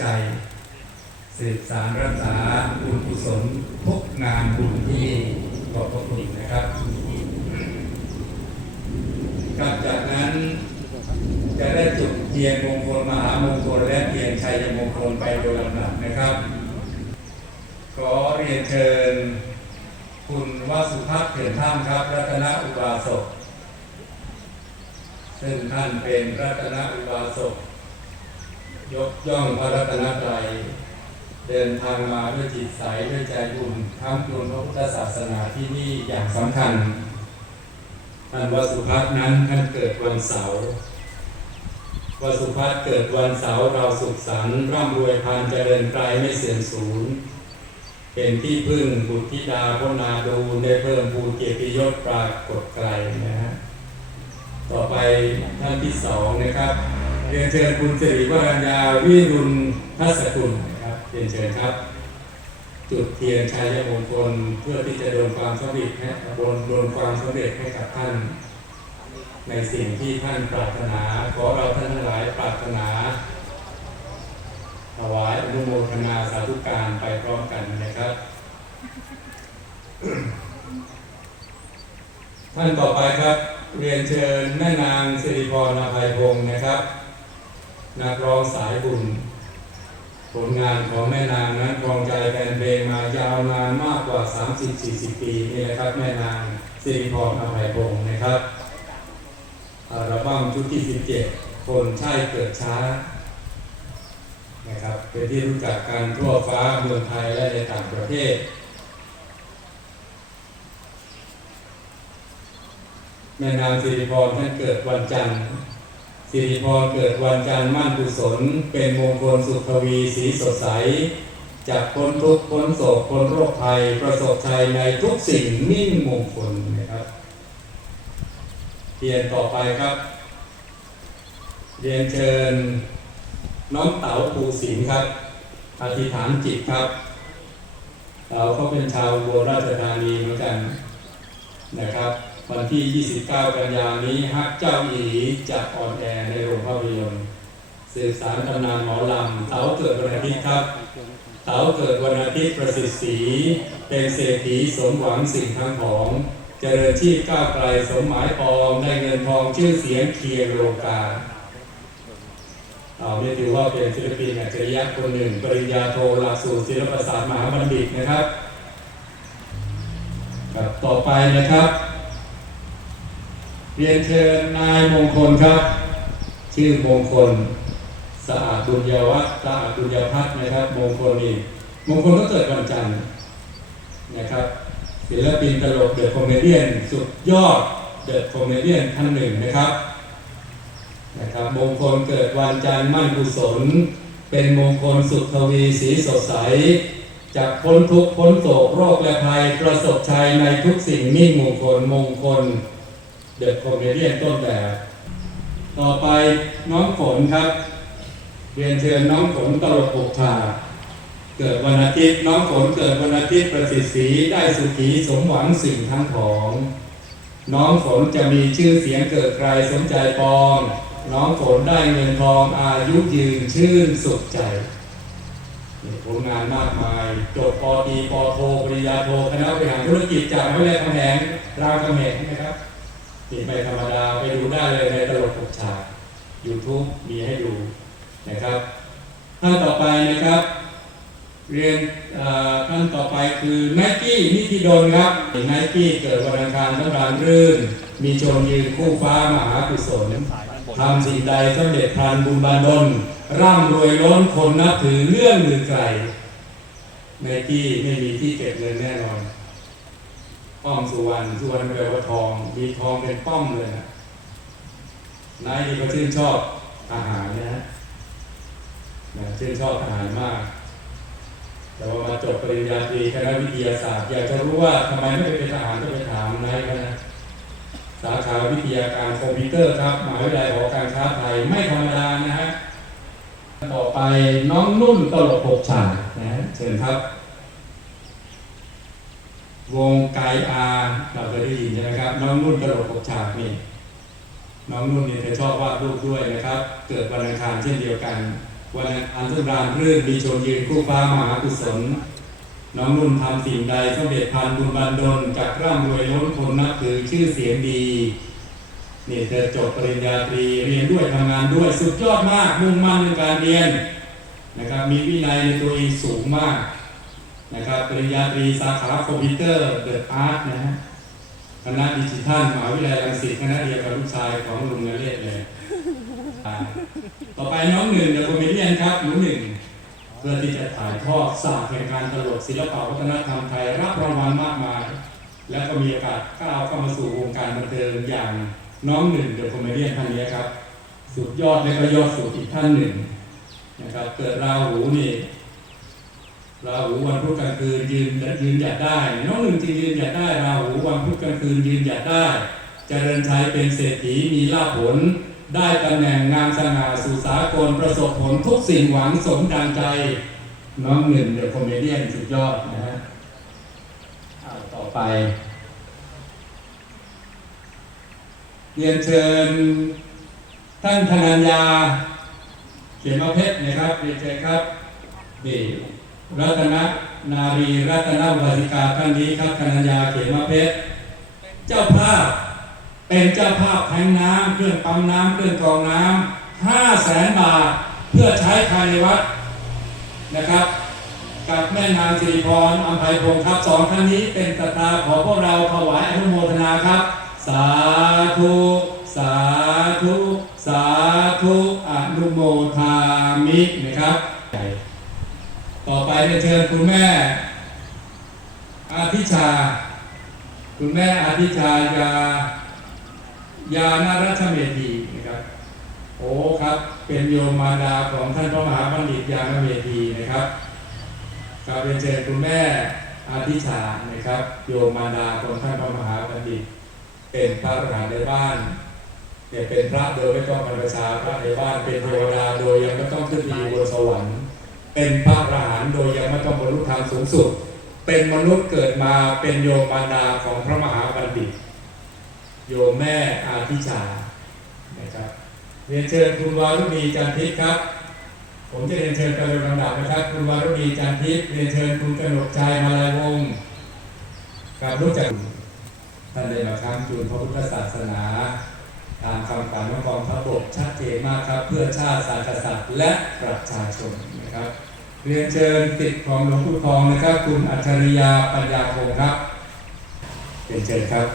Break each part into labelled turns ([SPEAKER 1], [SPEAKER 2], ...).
[SPEAKER 1] ใจ สืบสารรักษาบุญกุศลทุกงานบุญที่ขอบพระคุณนะครับกลับจากนั้นจะได้จุดเทียนมงคลมหามงคลและเทียนชัยมงคลไปโดยลำดับนะครับ ขอเรียนเชิญ คุณวสุพัฒน์เขื่อนท่ามครับ รัตนอุบาสกซึ่งท่านเป็นรัตนอุบาสก ยกย่องพระรัตนตรัย เดินทางมาด้วยจิตใสด้วยใจบุญทำบุญพระพุทธศาสนาที่นี่อย่างสำคัญท่านวสุพัฒน์นั้นท่านเกิดวันเสาร์วสุพัฒน์เกิดวันเสาร์เราสุขสันต์ร่ำรวยพันเจริญไกลไม่เสื่อมสูญเป็นที่พึ่งบุตรธิดาพนาดูได้เพิ่มภูเกียรติยศปรากฏไกลนะฮะต่อไปท่านที่สองนะครับ เรียนเชิญคุณสิริวรัญญาวิรุณทัศกุลนะครับเรียนเชิญครับ จุดเทียนชัยมงคลเพื่อที่จะโดนความสำเร็จให้บนโดนความสำเร็จให้กับท่าน ในสิ่งที่ท่านปรารถนาขอเราท่านทั้งหลายปรารถนาถวายอนุโมทนาสาธุการไปพร้อมกันนะครับท่านต่อไปครับ เรียนเชิญแม่นางสิริพรอภัยพงศ์นะครับ นักร้องสายบุญ ผลงานของแม่นางนั้นครองใจแฟนเพลงมายาวนานมากกว่า 30-40 ปีนี่แหละครับแม่นางสิริพรอภัยพงศ์นะครับอัลบั้มชุดที่ 17 คนใช่เกิดช้านะครับเป็นที่รู้จักกันทั่วฟ้าเมืองไทยและในต่างประเทศ แม่นางสิริพรท่านเกิดวันจันทร์ สิริพรเกิดวันจันทร์มั่นกุศล เป็นมงคลสุขวีสีสดใสจากพ้นทุกข์พ้นโศกพ้นโรคภัย ประสบชัยในทุกสิ่งนิ่งมงคลนะครับเทียนต่อไปครับ เรียนเชิญ น้องเต๋าภูสินครับ อธิษฐานจิตครับเต๋าเขาเป็นชาวบัวราชธานีเหมือนกันนะครับ วันที่ 29 กันยานี้ฮักเจ้าอีจะออนแอร์ในโรงภาพยนตร์สื่อสารตำนานหมอลำเต๋าเกิดวันอาทิตย์ครับเต๋าเกิดวันอาทิตย์ประสิทธิ์ศีเป็นเศรษฐีสมหวังสิ่งทั้งของ เจริญชีพก้าวไกลสมหมายปองได้เงินทองชื่อเสียงเคียงโลกาเราเนี่ยถือว่าเป็นศิลปินอัจฉริยะคนหนึ่ง ปริญญาโทหลักสูตรศิลปศาสตร์มหาบัณฑิตนะครับกับต่อไปนะครับ รียนเชิญนายมงคลครับ ชื่อมงคลสะอาดบุญยวัฒน์สะอาดบุญยพัฒน์นะครับ มงคลนี่มงคลก็เกิดวันจันทร์นะครับศิลปินตลกเดอะคอมเมเดี้สุดยอดเดอะคอมเมเดี้ท่านหนึ่งนะครับนะครับมงคลเกิดวันจันทร์มั่นกุศล เป็นมงคลสุขทวีสีสดใสจากพ้นทุกพ้นโศกโรคและภัยประสบชัยในทุกสิ่งมิ่งมงคลมงคล เดอะคอมเมเดี้ต้นแบบ ต่อไปน้องฝนครับ เรียนเชิญน้องฝนตลกปุกชาเกิดวันอาทิตย์น้องฝนเกิดวันอาทิตย์ประสิทธิ์ศรีได้สุขีสมหวังสิ่งทั้งของ น้องฝนจะมีชื่อเสียงเกิดใครสนใจปอง น้องฝนได้เงินทองอายุยืนชื่นสุขใจผลงานมากมายจบปอตีปอโทปริญญาโทคณะบริหารธุรกิจจากมหาวิทยาลัยคำแหงรามคำแหงนะครับ นี่ไม่ธรรมดาไปดูได้เลยในตลกปกฉาก YouTube มีให้ดูนะครับท่านต่อไปนะครับ เรียนเอ่อท่านต่อไปคือไนกี้นิติดลครับไนกี้เกิดวันอังคารทั้งรานรื่น มีชมยืนคู่ฟ้ามหากุศลทำสิ่งใดสำเร็จพลันบุญบานดลร่ำรวยล้นคนนับถือเรื่องลือไกลไนกี้ไม่มีที่เก็บเงินแน่นอน ป้อมสุวรรณสุวรรณแปลว่าทอง มีทองเป็นป้อมเลยนะนายนี่ก็ชื่นชอบอาหารนะฮะนะชื่นชอบอาหารมาก แต่ว่ามาจบปริญญาตรีคณะวิทยาศาสตร์ อยากจะรู้ว่าทำไมไม่ไปเป็นทหารก็ไปถามนายกันนะสาขาวิทยาการคอมพิวเตอร์ครับมหาวิทยาลัยหอการค้าไทยไม่ธรรมดานะฮะต่อไปน้องนุ่นตลกหกฉากนะเชิญครับ วงไกอาเราเคยได้ยินใช่ไหมครับน้องนุ่นตลกหกฉากนี่น้องนุ่นเนี่ยเธอชอบวาดรูปด้วยนะครับ เกิดวันอังคารเช่นเดียวกัน วันอันตรามรื่อนมีชมยืนคู่ฟ้ามหากุศลน้องนุ่นทำสิ่งใดสำเร็จพันบุญบันดลจากร่ำรวยล้นคนนับถือชื่อเสียงดีนี่เธอจบปริญญาตรีเรียนด้วยทำงานด้วยสุดยอดมากมุ่งมั่นในการเรียนนะครับมีวินัยในตัวเองสูงมาก นะครับปริญญาตรีสาขาคอมพิวเตอร์เดอะอาร์ตนะฮะคณะดิจิทัลมหาวิทยาลัยรังสิตคณะเดียวกับลูกชายของลุงนเรศเลย ต่อไปน้องหนึ่งเดอะคอมเมดี้ครับหนูหนึ่งเพื่อที่จะถ่ายทอดศาสตร์แห่งการตลกศิลปะวัฒนธรรมไทยรับรางวัลมากมาย และก็มีโอกาสก้าวเข้ามาสู่วงการบันเทิงอย่างน้องหนึ่งเดอะคอมเมดี้ท่านนี้ครับ สุดยอดและก็ยอดสุดอีกท่านหนึ่งนะครับเกิดราหูนี่ ราหูวันพุธกลางคืนยืนยืนหยัดได้ น้องหนึ่งจึงยืนหยัดได้ ราหูวันพุธกลางคืนยืนหยัดได้เจริญชัยเป็นเศรษฐีมีลาภผล ได้ตำแหน่งงามสง่าสู่สากลประสบผลทุกสิ่งหวังสมดังใจ น้องหนึ่งเดอะคอมเมดี้สุดยอดนะฮะอ้าต่อไป เรียนเชิญ ท่านธนัญญา เขียนมาเพชรนะครับเรียนเชิญครับนี่ รัตนนารีรัตนวาสิกาท่านนี้ครับธนัญญาเขมาเพชรเจ้าภาพเป็นเจ้าภาพแทงน้ำเครื่องปั๊มน้ำเครื่องกรองน้ำห้าแสนบาทเพื่อใช้ภายในวัดนะครับ กับแม่นางสิริพรอัมภัยพงศ์ครับสองท่านนี้เป็นศรัทธาขอพวกเราถวายอนุโมทนาครับ สาธุสาธุ สาธุอนุโมทามินะครับ ต่อไปเรียนเชิญคุณแม่ อาทิชา คุณแม่อาทิชายายานารัชเมธีนะครับโอ้ครับ เป็นโยมมารดาของท่านพระมหาบัณฑิตยานาเมธีนะครับกราบเรียนเชิญคุณแม่อาทิชานะครับ โยมมารดาของท่านพระมหาบัณฑิต เป็นพระอรหันต์ในบ้านเนี่ยเป็นพระโดยไม่ต้องบรรพชาพระในบ้านเป็นเทวดาโดยยังไม่ต้องขึ้นไปบนสวรรค์ เป็นพระอรหันต์โดยยังไม่ต้องบรรลุธรรมสูงสุด เป็นมนุษย์เกิดมาเป็นโยมมารดาของพระมหาบัณฑิต โยมแม่อาทิชานะครับเรียนเชิญคุณวารุณีจันทิพย์ครับ ผมจะเรียนเชิญกันโดยลำดับนะครับ คุณวารุณีจันทิพย์เรียนเชิญคุณกนกชัยมาลายวงศ์กับรู้จักท่านได้มาค้ำจูนพระพุทธศาสนาตามคำขวัญของกองทัพบกชัดเจนมากครับ เพื่อชาติศาสนศาสตร์และประชาชน นะครับเรียนเชิญติดของหลวงปู่ทองนะครับ คุณอัจฉริยาปัญญาพงศ์ครับเรียนเชิญครับ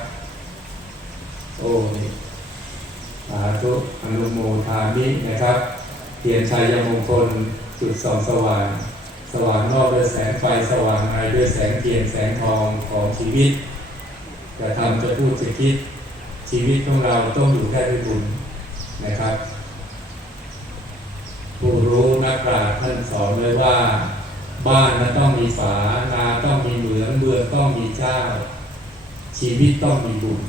[SPEAKER 1] โอ้นี่สาธุอนุโมทามินะครับเทียนชัยมงคลจุดสองสว่าง สว่างนอกด้วยแสงไฟสว่างในด้วยแสงเทียนแสงทองของชีวิตจะทำจะพูดจะคิดชีวิตของเราต้องอยู่ได้ด้วยบุญนะครับ ผู้รู้นักปราชญ์ท่านสอนไว้ว่า บ้านนั้นต้องมีฝา นาต้องมีเหมืองเบืองต้องมีเจ้า ชีวิตต้องมีบุญ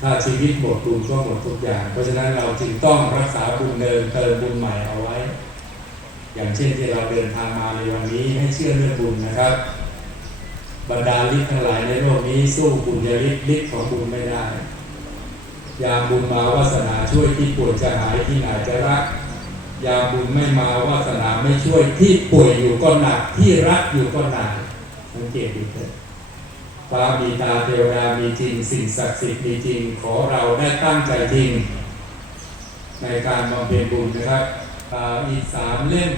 [SPEAKER 1] ถ้าชีวิตหมดบุญก็หมดทุกอย่าง เพราะฉะนั้นเราจึงต้องรักษาบุญเดิมเติมบุญใหม่เอาไว้ อย่างเช่นที่เราเดินทางมาในวันนี้ให้เชื่อเรื่องบุญนะครับ บรรดาฤทธิ์ทั้งหลายในโลกนี้สู้บุญญาฤทธิ์ฤทธิ์ของบุญไม่ได้ ยามบุญมาวาสนาช่วยที่ปวยจะหายที่ไหนจะรัก ยาบุญไม่มาวาสนาไม่ช่วยที่ป่วยอยู่ก็หนักที่รักอยู่ก็หนักสังเกตดูเถิดฟ้ามีตาเทวดามีจริง สิ่งศักดิ์สิทธิ์มีจริง ขอเราได้ตั้งใจจริง ในการบำเพ็ญบุญนะครับอีกสามเล่ม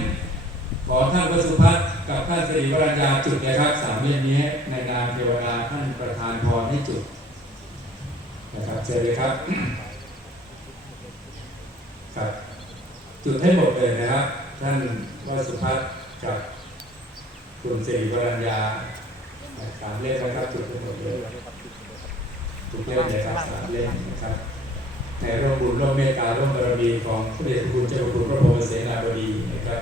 [SPEAKER 1] ขอท่านวสุพัฒน์กับท่านสิริวรัญญาจุดนะครับสามเล่มนี้ในนามเทวดาท่านประธานพรให้จุดนะครับเชิญเลยครับครับ จุดให้หมดเลยนะครับ ท่านวสุพัฒน์กับคุณสิริวรัญญาสามเล่มนะครับจุดทั้หมดเลยทุกเล่มเลยครับสามเล่มนะครับในร่วมบุญร่วมเมตตาร่วมบารมีของพระเดชพระคุณเจ้าคุณพระบรมเสนาบดีนะครับ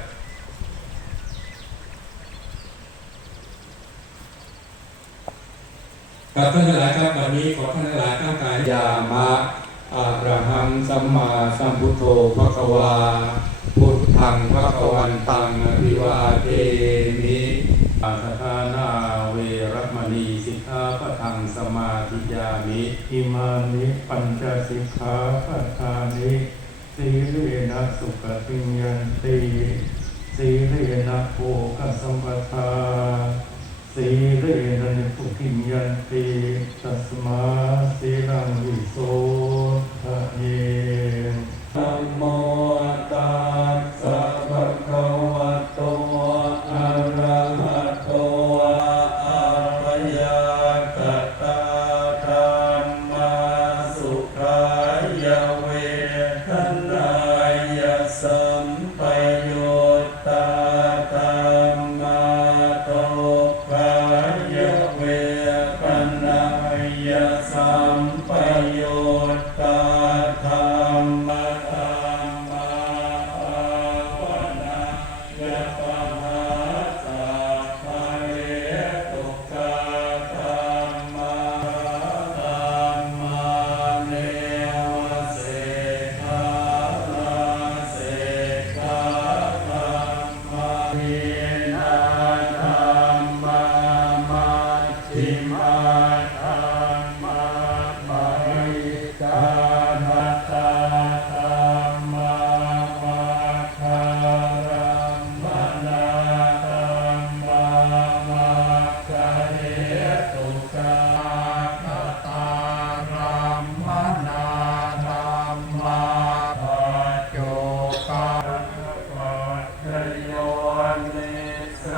[SPEAKER 1] ครับท่านทั้งหลายครับวันนี้ขอท่านทั้งหลายตั้งกายยามะ อะระหังสัมมาสัมพุทโธภะควา พุทธังพระควันตังอภิวาเทมิอาสทานาเวรมณีสิกขาปะทังสมาธิยามิ
[SPEAKER 2] อิมานิปัญจสิกขาปัฏฐานิสีเรนะสุขติงยันติสีเรนะโภคสัมปทา สีเรนะนิพุกิมยันติตัสมาสีรังวิโสทะเย
[SPEAKER 1] นะโม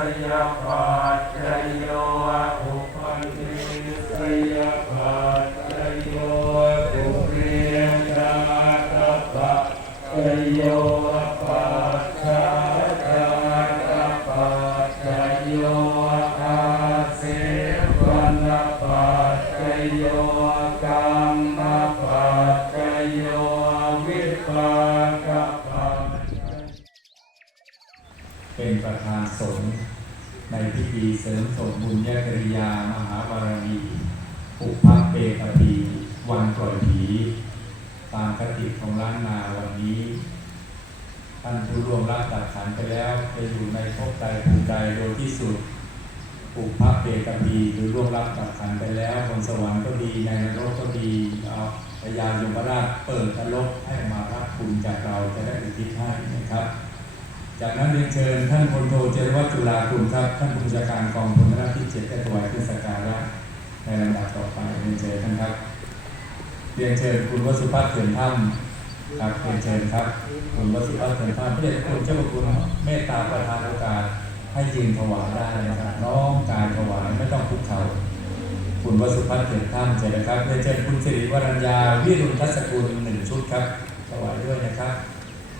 [SPEAKER 1] สยปัจจโย สมบุญญกริยามหาบารมีปุพพเปตปีวันปล่อยผีตามคติของล้านนาวันนี้ ท่านผู้ร่วมรับตัดขันไปแล้วจะอยู่ในภพใดภูมิใดโดยที่สุดปุพพเปตปีหรือร่วมรับตัดขันไปแล้วบนสวรรค์ก็ดีในนรกก็ดีเอาพยายมราชเปิดนรกให้มารับคุณจากเราจะได้อุทิศให้นะครับ จากนั้นเรียนเชิญท่านพลโทเจริญวัฒน์จุฬาคุณครับ ท่านผู้บัญชาการกองพลราบที่เจ็ดได้ถวายเครื่องสักการะในลำดับต่อไปเรียนเชิญท่านครับเรียนเชิญคุณวสุพัฒน์เถื่อนถ้ำครับเรียนเชิญครับ คุณวสุพัฒน์เถื่อนถ้ำพระเดชพระคุณเจ้าคุณเมตตาประทานโอกาสให้ยืนถวายได้นะครับน้อมกายถวายไม่ต้องคุกเข่าคุณวสุพัฒน์เถื่อนถ้ำเชิญนะครับเรียนเชิญคุณสิริวรัญญาวิรุณทัศกุลหนึ่งชุดครับถวายด้วยนะครับ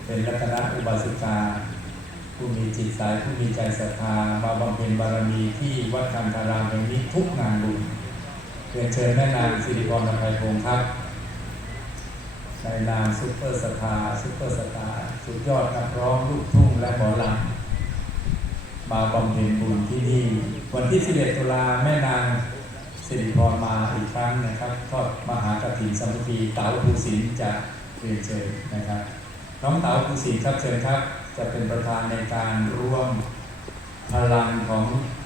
[SPEAKER 1] เป็นรัตนอุบาสิกา ผู้มีจิตสายผู้มีใจศรัทธามาบำเพ็ญบารมีที่วัดคันธารามแห่งนี้ทุกงานบุญเรียนเชิญแม่นางสิริพรอภัยพงศ์ครับในนามซุปเปอร์สตาร์ซุปเปอร์สตาร์สุดยอดนักร้องลูกทุ่งและหมอลำมาบำเพ็ญบุญที่นี่ วันที่ 11 ตุลาแม่นางสิริพรมาอีกครั้งนะครับทอดมหากฐินสมัคคีเต๋าภูสินจะเรียนเชิญนะครับ น้องเต๋าภูสินครับเชิญครับ จะเป็นประธานในการร่วมพลังของ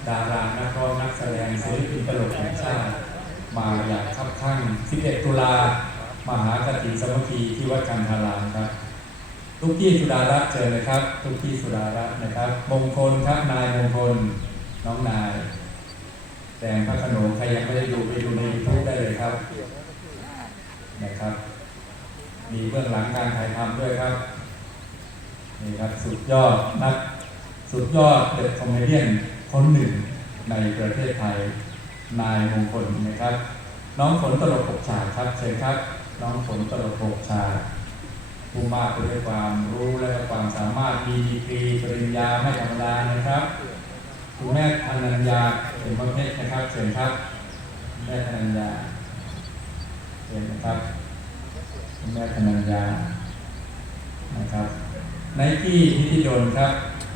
[SPEAKER 1] ดารานักร้องนักแสดงศิลปินตลกแห่งชาติ มาอย่างคับข้าง11ตุลามหากฐิสมัคคีที่วัดกันทารามครับทุกที่สุดารัตน์เชิญนะครับ ทุกที่สุดารัตน์นะครับ มงคลครับนายมงคลน้องนายแต่งพระขนงใครยังไม่ได้ดูไปดูในยูทูบได้เลยครับนะครับ มีเบื้องหลังการถ่ายทำด้วยครับ นี่ครับสุดยอดนักสุดยอดเด็กคอมเมเดี้คนหนึ่งในประเทศไทย นายมงคลนะครับ น้องฝนตลกปกฉากครับเชิญครับ น้องฝนตลกปกฉากผู้มากไปด้วยความรู้และความสามารถมีดีกรีปริญญาไม่ธรรมดานะครับคุณแม่อนัญญาเป็นประเภทนะครับเชิญครับแม่อนัญญาเชิญนะครับคุณแม่อนัญญานะครับ ไนกี้นิติดลครับ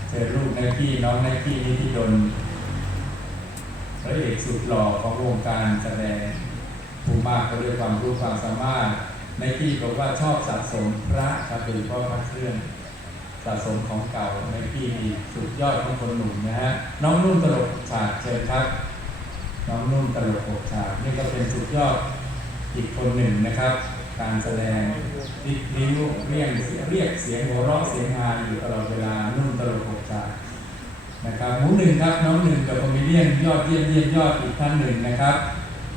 [SPEAKER 1] เชิญลูกไนกี้น้องไนกี้นิติดลพระเอกสุดหล่อของวงการแสดงผู้มากก็ด้วยความรู้ความสามารถไนกี้บอกว่าชอบสะสมพระครับโดยเฉพาะพระเครื่องสะสมของเก่าในพี่สุดยอดของคนหนุ่มนะฮะน้องนุ่นตลกฉากเชิญครับ น้องนุ่นตลกอกฉากนี่ก็เป็นสุดยอดอีกคนหนึ่งนะครับ การแสดง ริบริ้วเรียกเสียงเรียกเสียงหัวเราะเสียงฮาอยู่ตลอดเวลานุ่นตลกอกฉานะครับหมูหนึ่งครับน้องหนึ่งกับคอมเมเดี้ยนยอดเยี่ยมเยี่ยมยอดอีกท่านหนึ่งนะครับ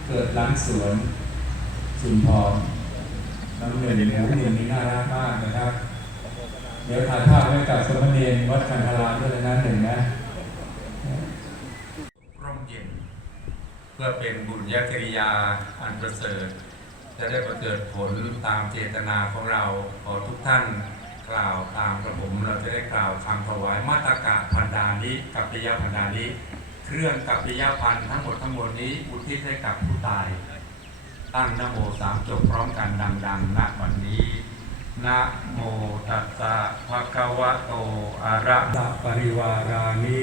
[SPEAKER 1] เกิดหลังสวนชุมพรน้องหนึ่งหมูหนึ่งนี่น่ารักมากนะครับ เดี๋ยวถ่ายภาพไว้กับสมณเณรวัดคันธารามด้วยนะหนึ่งนะร่มเย็น เพื่อเป็นบุญญกิริยาอันประเสริฐ จะได้ประเกิดผลตามเจตนาของเราขอทุกท่านกล่าวตามกระผม เราจะได้กล่าวคำถวายมาตากะพันดานิกัปปิยพันดานิเครื่องกัปปิยพันทั้งหมดทั้งมวลนี้อุทิศให้กับผู้ตาย ตั้งนโมสามจบพร้อมกันดังๆณวันนี้นะโมตัสสะภะคะวะโตอะระหะปริวารานิ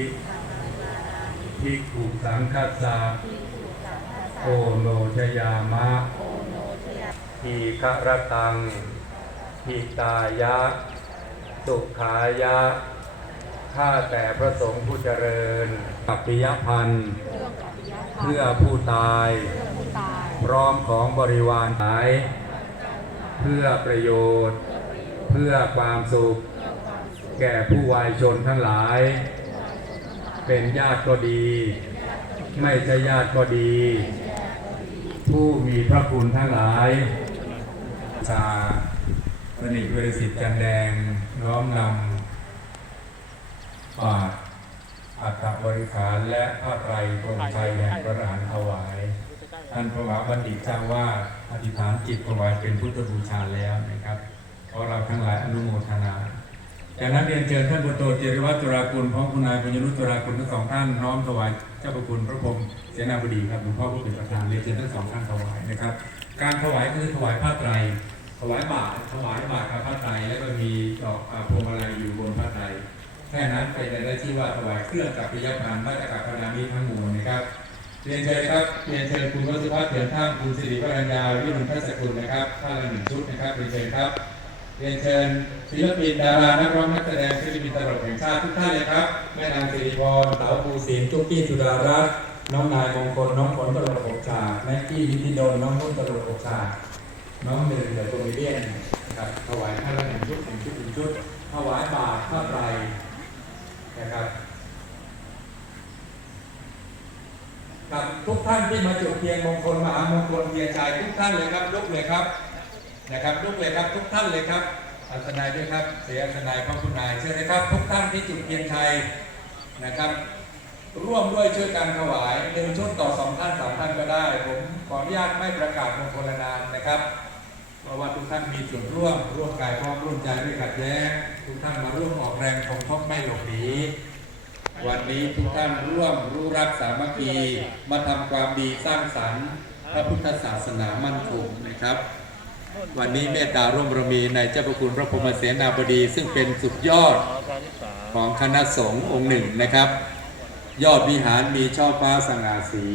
[SPEAKER 1] ภิกขุสังคัสสะโอโนชยามะ ทีฆรตังทิตายะ สุขายะ ข้าแต่พระสงฆ์ผู้เจริญปัปปิยพันธ์เพื่อผู้ตาย พร้อมของบริวารหลาย เพื่อประโยชน์ เพื่อความสุข แก่ผู้วายชนทั้งหลาย เป็นญาติก็ดี ไม่ใช่ญาติก็ดี ผู้มีพระคุณทั้งหลาย ชาสนิทบริสิทธิ์จันแดงน้อมนำบาตรอัฐบริขารและผ้าไตรตรงชัยแห่งพระอรหันต์ถวาย ท่านพระมหาบัณฑิตเจ้าว่าอธิษฐานจิตถวายเป็นพุทธบูชาแล้วนะครับขอเราทั้งหลายอนุโมทนาจากนั้นเรียนเชิญท่านบุตรโตเจริวัตรจุรากุลพร้อมคุณนายบุญยุตรากุลทั้งสองท่านน้อมถวายเจ้าประคุณพระพรหมเสนาบดีครับหลวงพ่อผู้เป็นประธานเรียนเชิญทั้งสองท่านถวายนะครับ การถวายคือถวายผ้าไตร ถวายบาตรถวายบาตรกับผ้าไตรแล้วก็มีดอกพวงมาลัยอยู่บนผ้าไตรแค่นั้นเป็นได้ที่ว่าถวายเครื่องกับปิยพันธ์มาตรกับพนามิทั้งหมดนะครับเรียนเชิญครับเรียนเชิญคุณวัชพัฒน์เถื่อนท่ามคุณสิริวัฒนยาวิรุณพัสกุลนะครับท่านละหนึ่งชุดนะครับเรียนเชิญครับเรียนเชิญศิลปินดารานักร้องนักแสดงศิลปินตลกแห่งชาติทุกท่านเลยครับแม่นางสิริพรเต๋าภูสินจุ๊กกี้สุดารัตน์ น้องนายมงคลน้องฝนตลกหกฉากแม็กกี้ยินดีโดนน้องนุ่นตลกหกฉากน้องหนึ่งเดอะโคเมเดียนนะครับถวายท่านละหนึ่งชุดหนึ่งชุดหนึ่งชุดถวายบาตรผ้าไตรนะครับกับทุกท่านที่มาจุดเทียนมงคลมหามงคลเทียนชัยทุกท่านเลยครับลุกเลยครับนะครับลุกเลยครับทุกท่านเลยครับอัศนัยด้วยครับ เสียอัศนัยพระคุณนายเชิญเลยครับ ทุกท่านที่จุดเทียนชัยนะครับ ร่วมด้วยช่วยกันถวายหนึ่งชุดต่อสองท่านสามท่านก็ได้ ผมขออนุญาตไม่ประกาศมงคลนามนะครับ เพราะว่าทุกท่านมีส่วนร่วมร่วมกายพร้อมร่วมใจไม่ขัดแย้งทุกท่านมาร่วมออกแรงคงทบไม่หลบหนีวันนี้ทุกท่านร่วมรู้รักสามัคคีมาทำความดีสร้างสรรค์ พระพุทธศาสนามั่นคงนะครับ วันนี้เมตตาร่วมรมีในเจ้าพระคุณพระพรหมเสนาบดี ซึ่งเป็นสุดยอดของคณะสงฆ์องค์หนึ่งนะครับ ยอดวิหารมีช่อฟ้าสง่าสี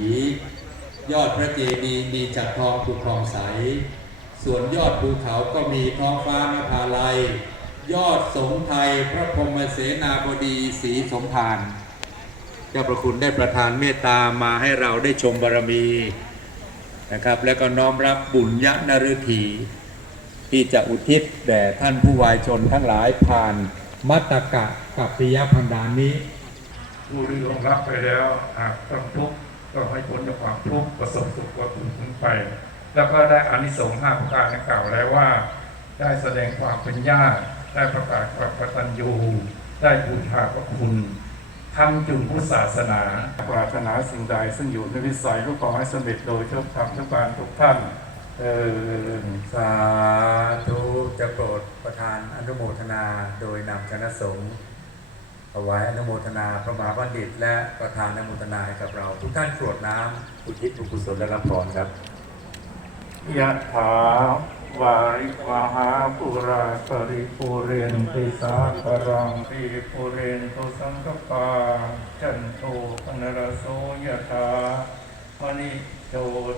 [SPEAKER 1] ยอดพระเจดีย์มีจัดทองถูกครองใส ส่วนยอดภูเขาก็มีท้องฟ้านภาลัย ยอดสงไทยพระพรหมเสนาบดีศรีสมภารเจ้าประคุณได้ประทานเมตตามาให้เราได้ชมบารมีนะครับ แล้วก็น้อมรับบุญยนฤทีที่จะอุทิศแด่ท่านผู้วายชนทั้งหลายผ่านมัตตกะกับปิยพันดานนี้
[SPEAKER 2] ผู้ที่ลงรับไปแล้วหากต้องทุกข์ก็ให้พ้นจากความทุกข์ประสบสุขความพ้นไป แล้วก็ได้อานิสงส์ห้าประการกล่าวแล้วว่า ได้แสดงความเป็นญาติได้ประกาศความกตัญญูได้บูชาพระคุณทำจุนพุทธศาสนาปรารถนาสิ่งใดซึ่งอยู่ในวิสัยก็ขอให้สำเร็จโดยชอบธรรมทุกการทุกท่านเออ
[SPEAKER 1] สาธุจะโปรดประทานอนุโมทนาโดยนำคณะสงฆ์ ถวายอนุโมทนาพระมหาบัณฑิต และประธานอนุโมทนาให้กับเรา ทุกท่านกรวดน้ำอุทิศบุญกุศลและรับพรครับ
[SPEAKER 2] ยะถาวาริวหาปุราปริปุเรนติสาครังปีปุเรนตุสังกปา จันโทปนรโสยะถามณิโช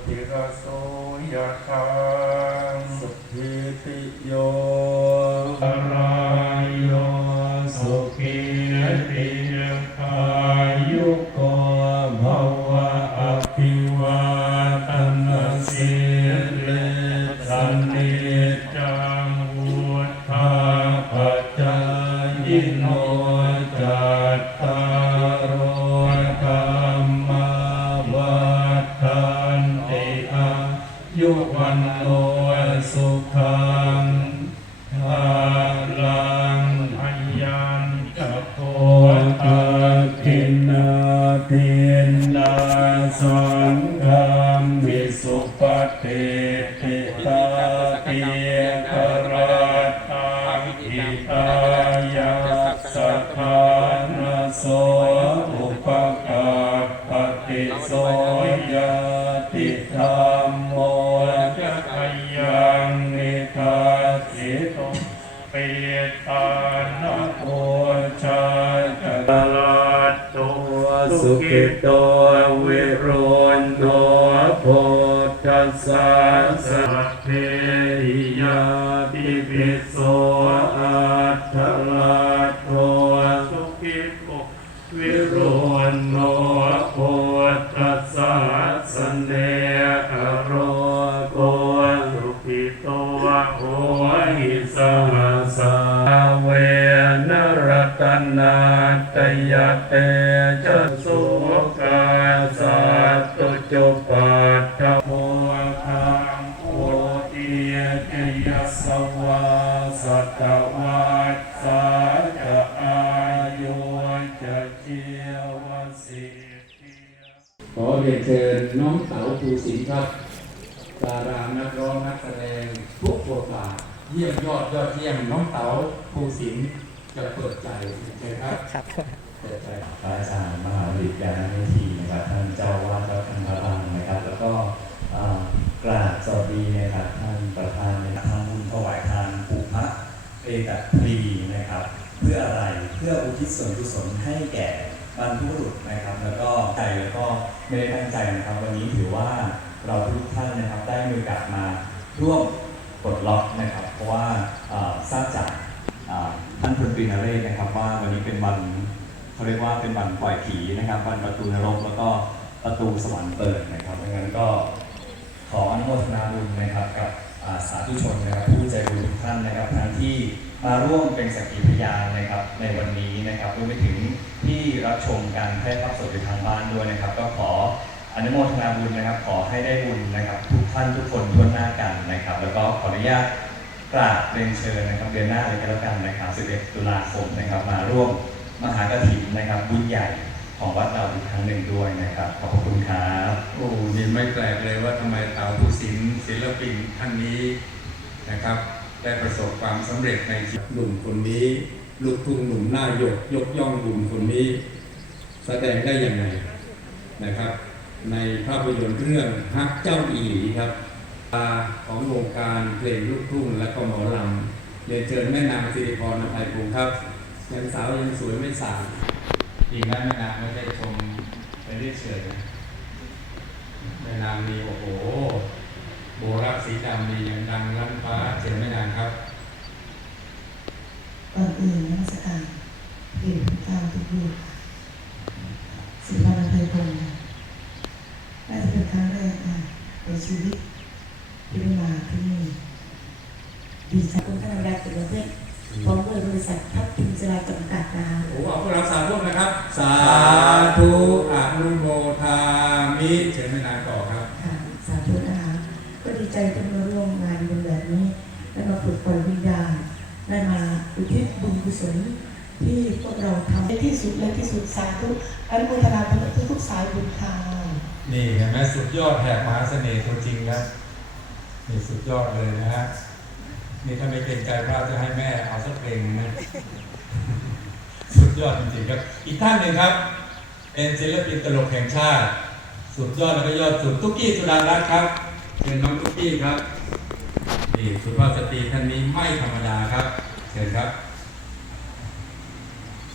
[SPEAKER 2] ติรโสยะถาสุขีติโยอรายโยสุขี ติคายุโกภ โหหิสหัสาเวนรตนาตยเต เยี่ย
[SPEAKER 1] มยอดยอดเยี่ยมน้องเต๋าภูสินจะเปิดใจเชิญครับ
[SPEAKER 3] ครับ
[SPEAKER 1] เปิดใจ
[SPEAKER 4] พระอาจารย์มหาวิทยาลัยเมธีนะครับท่านเจ้าอาวาดวัดคันธรังนะครับ แล้วก็เอ่อกราบสวัสดีนะครับท่านประธานนะครับทำบุญถวายทานปุพะเอกพรีนะครับ เพื่ออะไรเพื่ออุทิศส่วนกุศลให้แก่บรรพบุรุษนะครับ แล้วก็ใจแล้วก็ไม่ได้ตั้งใจนะครับ วันนี้ถือว่าเราทุกท่านนะครับได้มีโอกาสมาร่วมป ลดล็อกนะครับ เพราะว่าทราบจากท่านพลตรีนเรศนะครับว่าวันนี้เป็นวันเขาเรียกว่าเป็นวันปล่อยผีนะครับวันประตูนรกแล้วก็ประตูสวรรค์เปิดนะครับดังนั้นก็ขออนุโมทนาบุญนะครับกับสาธุชนนะครับผู้ใจบุญทุกท่านนะครับทั้งที่มาร่วมเป็นสักขีพยานนะครับในวันนี้นะครับรวมไปถึงที่รับชมการแพร่ภาพสดอยู่ทางบ้านด้วยนะครับ ก็ขอ อนุโมทนาบุญนะครับ ขอให้ได้บุญนะครับ ทุกท่านทุกคนทั่วหน้ากันนะครับ แล้วก็ขออนุญาตกราบเรียนเชิญนะครับเดือนหน้าเลยก็แล้วกันนะครับ 11 ตุลาคมนะครับ มาร่วมมหากฐินนะครับ บุญใหญ่ของวัดเราอีกครั้งหนึ่งด้วยนะครับ ขอบพระคุณครับ
[SPEAKER 1] โอ้นี่ไม่แปลกเลยว่าทำไมเต๋าภูสินศิลปินท่านนี้นะครับ ได้ประสบความสำเร็จในชีวิตหนุ่มคนนี้ลูกทุ่งหนุ่มหน้าหยกยกย่องหนุ่มคนนี้ แสดงได้ยังไงนะครับ ในภาพยนตร์เรื่องฮักเจ้าอีหลีครับตาของวงการเพลงลูกทุ่งและก็หมอลำเรียนเชิญแม่นางสิริพรนภัยพงศ์ครับยังสาวยังสวยไม่สางจริงนะแม่นางไม่ได้ชมไปเรื่อยเฉยนะแม่นางมีโอ้โหโบรักสีดำมีอย่างดังลั่นฟ้าเชิญแม่นางครับ
[SPEAKER 3] ก่อนอื่นนมัสการเรียนพระเจ้าทุกรูปค่ะสิบวันอภัยพงศ์ค่ะน่าจะเป็นครั้งแรกค่ะใน ชีวิตที่ได้มาที่นี่ดีใจคุณท่านรักเป็นเพื่อนพร้อมด้วยบริษัททัพทิมจราจำกัดนะคะ
[SPEAKER 1] โอ้เอาพวกเราสาธุนะครับ สาธุอนุโมทามิเชิญแม่นางต่อครับ
[SPEAKER 3] ค่ะสาธุนะคะก็ดีใจที่มาร่วมงานบุญแบบนี้ได้มาฝึกปล่อยวิญญาณได้มาอุทิศบุญกุศลที่พวกเราทำได้ที่สุดและที่สุดสาธุอนุโมทนาทุกทุกๆสายบุญค่ะ
[SPEAKER 1] นี่เห็นไหมสุดยอดแหกมหาเสน่ห์ตัวจริงครับนี่สุดยอดเลยนะฮะนี่ถ้าไม่เกรงใจพระจะให้แม่เอาสักเพลงนะสุดยอดจริงๆครับ อีกท่านหนึ่งครับ เป็นศิลปินตลกแห่งชาติ สุดยอดแล้วก็ยอดสุดตุ๊กกี้สุดารัตน์ครับเชิญน้องตุ๊กกี้ครับนี่สุภาพสตรีท่านนี้ไม่ธรรมดาครับเชิญครับ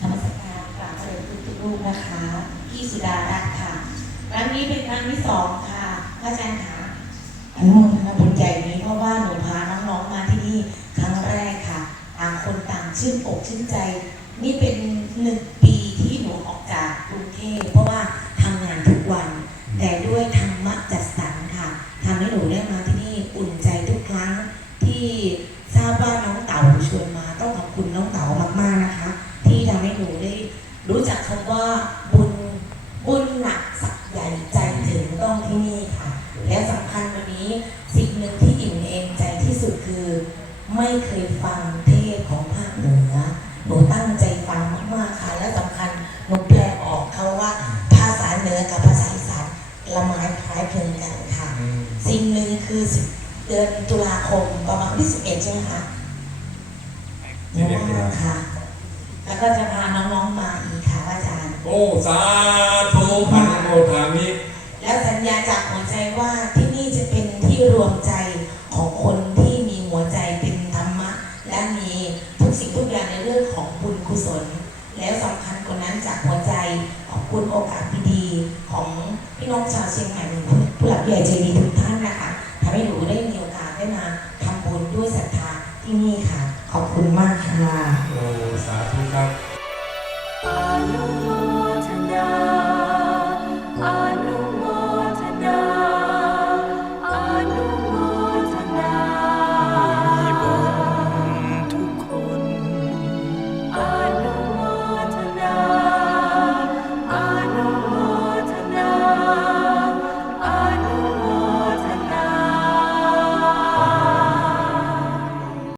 [SPEAKER 5] นมัสการกราบเจริญทุกทุกรูปนะคะพี่สุดารัตน์ค่ะ ครั้งนี้เป็นครั้งที่สองค่ะพระอาจารย์ค่ะอนุโมน่าบุญใจนี้เพราะว่าหนูพาน้องๆมาที่นี่ครั้งแรกค่ะต่างคนต่างชื่นอกชื่นใจ นี่เป็นหนึ่งปีที่หนูออกจากกรุงเทพ ภามิ แล้วสัญญาจากหัวใจว่า